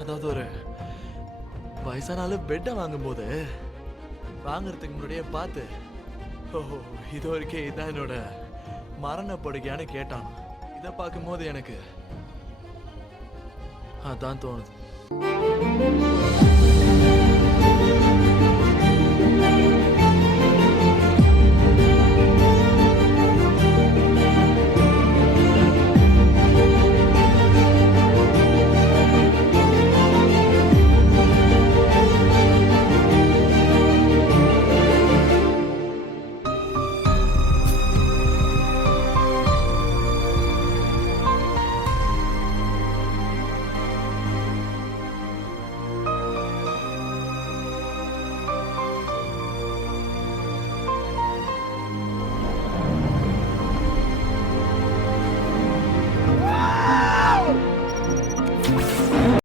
அதாவது ஒரு வயசானால பெட்டை வாங்கும்போது வாங்குறதுக்கு முன்னாடியே பார்த்து ஓஹோ இது வரைக்கும் இதான் என்னோட மரண கேட்டான். இதை பார்க்கும்போது எனக்கு அதான் தோணுது.